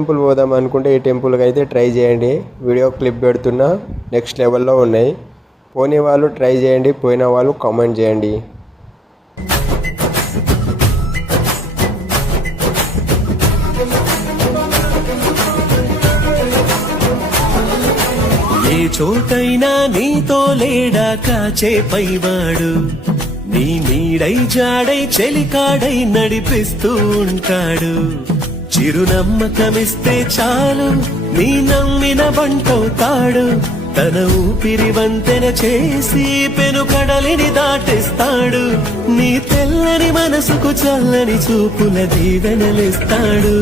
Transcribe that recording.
Temple పోదాం అనుకుంటే ఈ టెంపుల్కి అయితే ట్రై చేయండి. వీడియో క్లిప్ పెడుతున్నా, నెక్స్ట్ లెవెల్లో ఉన్నాయి. పోని వాళ్ళు ట్రై చేయండి, పోయిన వాళ్ళు కామెంట్ చేయండి. ఏ చోటైనా నీతో లేడా కాచే పైవాడు, నీ నీడై జాడై చెలికాడై నడిపిస్తూ ఉంటాడు. చిరునమ్మకమిస్తే చాలు నీ నమ్మిన బంటవుతాడు. తన ఊపిరి వంతెన చేసి పెను కడలిని దాటిస్తాడు. నీ తెల్లని మనసుకు చల్లని చూపుల దీవెనలిస్తాడు.